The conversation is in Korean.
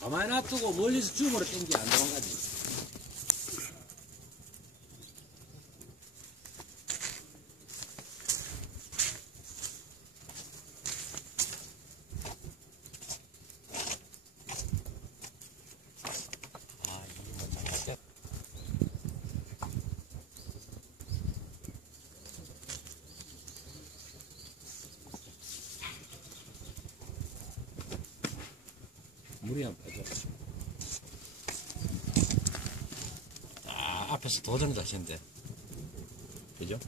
가만히 놔두고 멀리서 줌으로 땡기 안 도망가지. 물이 안 빠져. 아, 앞에서 도전을 하시는데. 그죠?